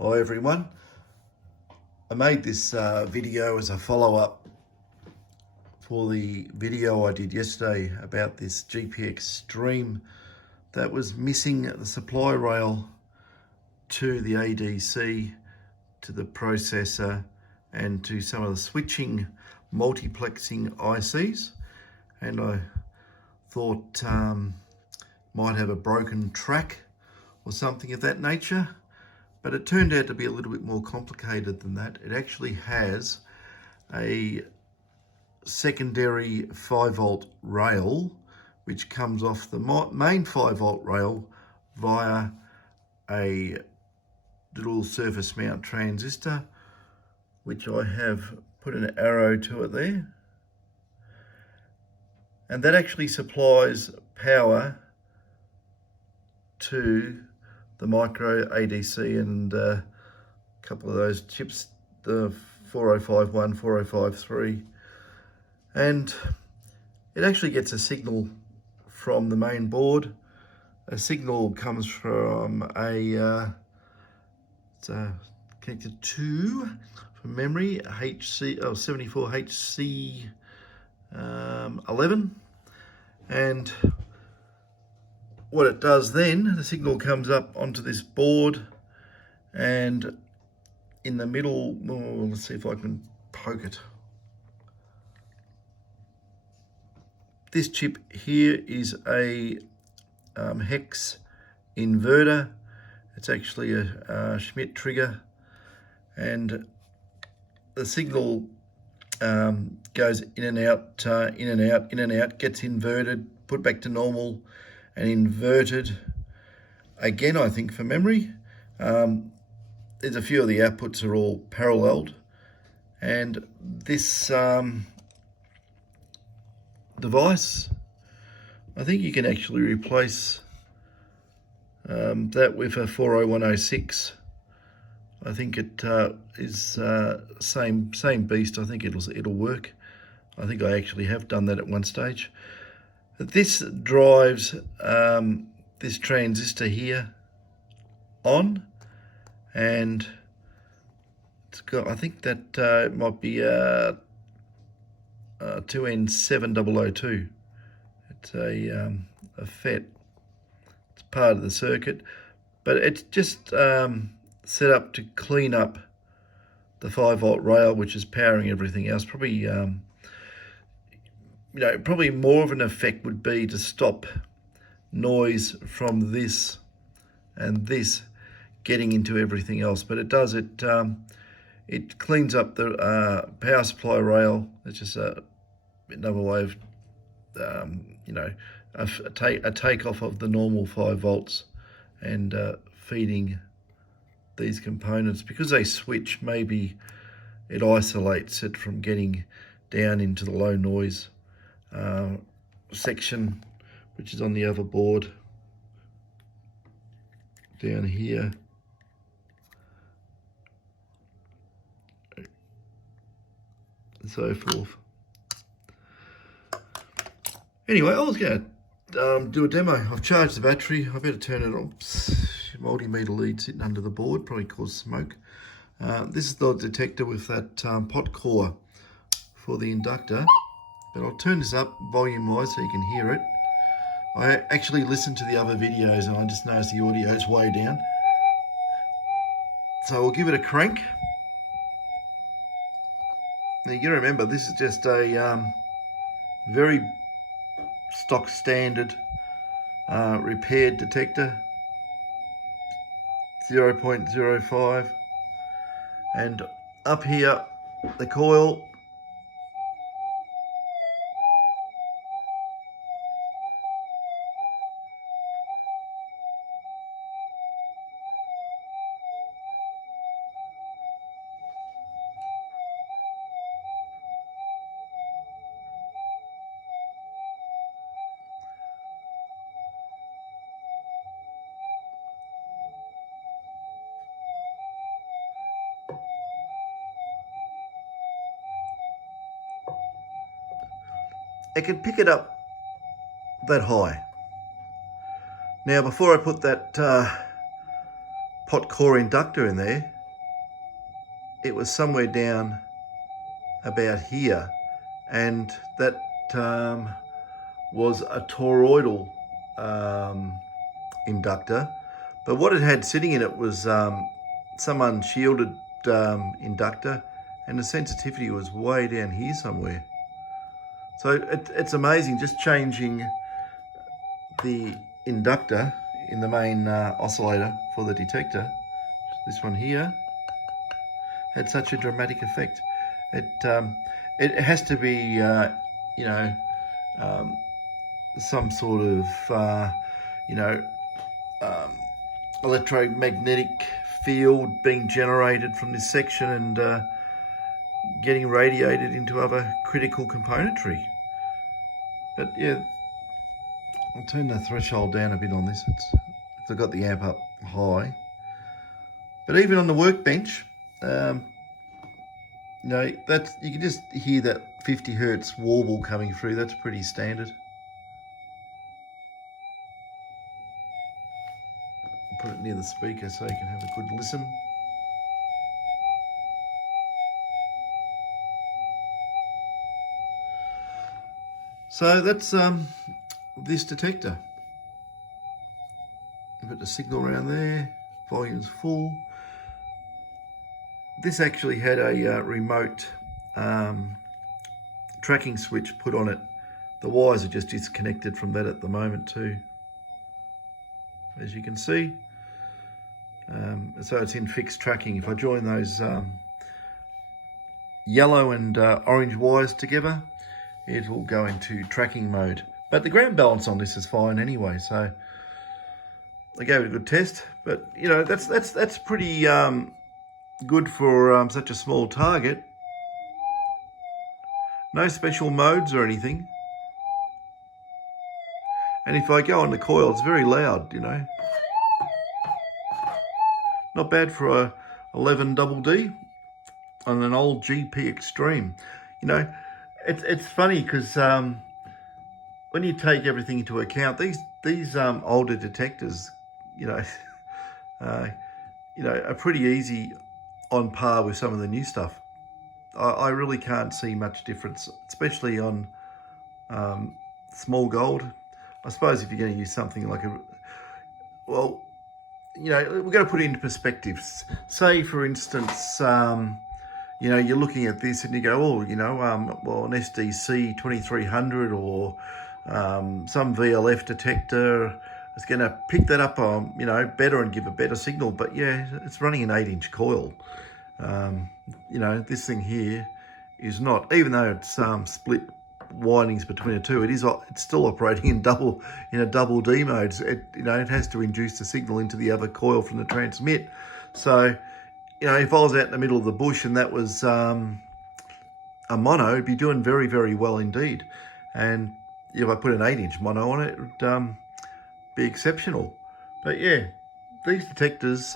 Hi everyone. I made this video as a follow-up for the video I did yesterday about this GP Extreme that was missing the supply rail to the ADC, to the processor and to some of the switching multiplexing ICs, and I thought might have a broken track or something of that nature. But it turned out to be a little bit more complicated than that. It actually has a secondary 5-volt rail which comes off the main 5-volt rail via a little surface mount transistor, which I have put an arrow to it there. And that actually supplies power to the micro ADC and a couple of those chips, the 4051, 4053, and it actually gets a signal from the main board. A signal comes from it's connected to, from memory,74HC 11, and what it does then, the signal comes up onto this board, and in the middle, let's see if I can poke it. This chip here is a hex inverter. It's actually a Schmidt trigger, and the signal goes in and out, in and out, in and out, gets inverted, put back to normal, and inverted again, I think, for memory. There's a few of the outputs are all paralleled, and this device, I think you can actually replace that with a 40106. I think it is same beast. I think it'll work. I think I actually have done that at one stage. This drives this transistor here on, and it's got, I think that it might be 2N7002. It's a FET. It's part of the circuit, but it's just set up to clean up the 5-volt rail, which is powering everything else. Probably probably more of an effect would be to stop noise from this and this getting into everything else. But it does, it cleans up the power supply rail. It's just another way of, a takeoff of the normal 5 volts and feeding these components. Because they switch, maybe it isolates it from getting down into the low noise section, which is on the other board down here. And so forth. Anyway, I was going to do a demo. I've charged the battery. I better turn it on. Multimeter lead sitting under the board, probably caused smoke. This is the detector with that pot core for the inductor. But I'll turn this up volume-wise so you can hear it. I actually listened to the other videos and I just noticed the audio is way down. So we'll give it a crank. Now you got to remember, this is just a very stock standard repaired detector, 0.05, and up here the coil it can pick it up that high. Now, before I put that hot core inductor in there, it was somewhere down about here, and that was a toroidal inductor. But what it had sitting in it was some unshielded inductor, and the sensitivity was way down here somewhere. So it's amazing, just changing the inductor in the main oscillator for the detector. This one here had such a dramatic effect. It has to be, you know, some sort of, you know, electromagnetic field being generated from this section and getting radiated into other critical componentry. But yeah, I'll turn the threshold down a bit on this. I've got the amp up high. But even on the workbench, you know, you can just hear that 50 hertz warble coming through. That's pretty standard. Put it near the speaker so you can have a good listen. So that's this detector. Put the signal around there, volume's full. This actually had a remote tracking switch put on it. The wires are just disconnected from that at the moment too, as you can see. So it's in fixed tracking. If I join those yellow and orange wires together, it will go into tracking mode. But the ground balance on this is fine anyway, so I gave it a good test. But you know, that's pretty good for such a small target. No special modes or anything. And if I go on the coil, it's very loud, you know. Not bad for a 11 double D on an old GP Extreme. You know, it's funny because when you take everything into account, these older detectors, you know, are pretty easy on par with some of the new stuff. I really can't see much difference, especially on small gold. I suppose if you're going to use something like well, you know, we're going to put it into perspective. Say, for instance, you know, you're looking at this and you go, oh, you know, well, an SDC 2300 or some VLF detector is going to pick that up, you know, better and give a better signal. But yeah, it's running an 8-inch coil. You know, this thing here is not, even though it's split windings between the two, it's still operating in a double D mode. You know, it has to induce the signal into the other coil from the transmit. So, you know, if I was out in the middle of the bush and that was a mono, it'd be doing very, very well indeed. And if I put an 8-inch mono on it, it would be exceptional. But yeah, these detectors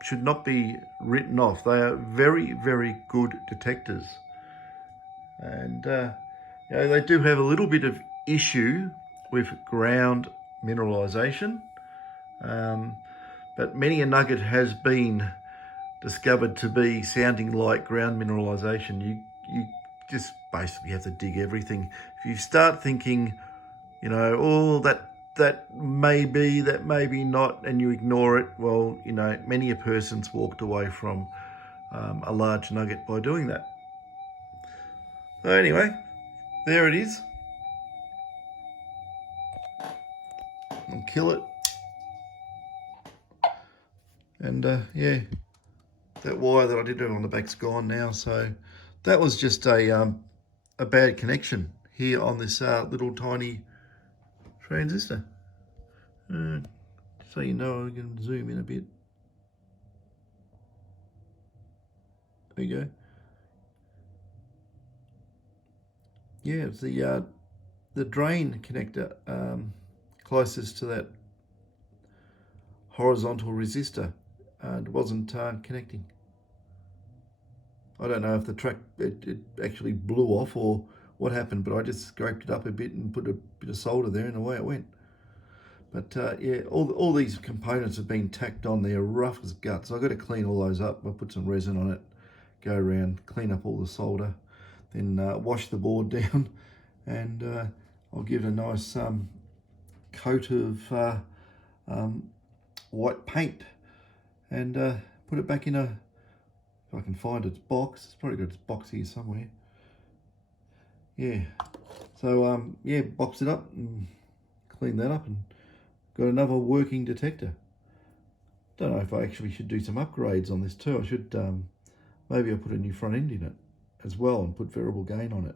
should not be written off. They are very, very good detectors. And you know, they do have a little bit of issue with ground mineralization, but many a nugget has been discovered to be sounding like ground mineralization. You just basically have to dig everything. If you start thinking, you know, oh, that may be, that may be not, and you ignore it, well, you know, many a person's walked away from a large nugget by doing that. So anyway, there it is. I'll kill it. And yeah, that wire that I did have on the back's gone now. So that was just a bad connection here on this little tiny transistor. So you know, I can zoom in a bit. There you go. Yeah, it's the drain connector closest to that horizontal resistor, and it wasn't connecting. I don't know if the track it actually blew off or what happened, but I just scraped it up a bit and put a bit of solder there and away it went. But yeah, all these components have been tacked on. They're rough as guts. I've got to clean all those up. I'll put some resin on it, go around, clean up all the solder, then wash the board down, and I'll give it a nice coat of white paint, and put it back in a, if I can find its box. It's probably got its box here somewhere. Yeah, so yeah, box it up and clean that up, and got another working detector. Don't know if I actually should do some upgrades on this too. I should maybe I'll put a new front end in it as well and put variable gain on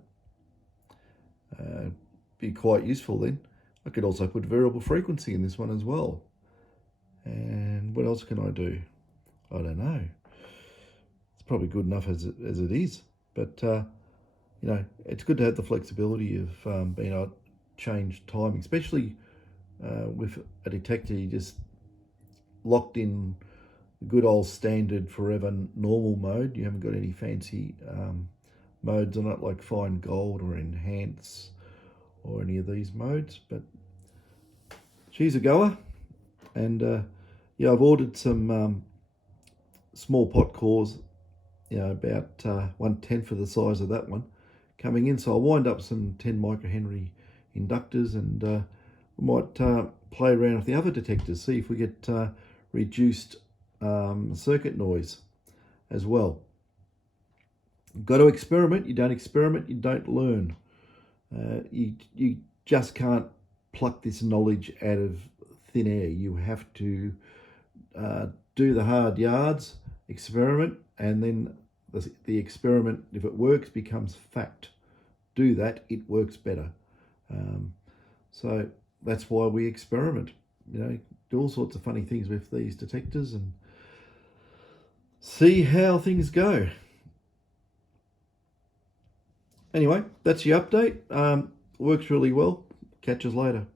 it. Be quite useful then. I could also put variable frequency in this one as well. And what else can I do? I don't know. It's probably good enough as it is, but you know, it's good to have the flexibility of being able to change timing, especially with a detector. You just locked in good old standard forever normal mode. You haven't got any fancy modes on it like fine gold or enhance or any of these modes, but she's a goer. And yeah, I've ordered some small pot cores, you know, about 1/10 of the size of that one coming in. So I'll wind up some 10 microhenry inductors, and we might play around with the other detectors, see if we get reduced circuit noise as well. You've got to experiment. You don't experiment, you don't learn. You just can't pluck this knowledge out of thin air. You have to do the hard yards, experiment, and then the experiment, if it works, becomes fact. Do that, it works better. So that's why we experiment. You know, do all sorts of funny things with these detectors and see how things go. Anyway, that's your update. Works really well. Catch us later.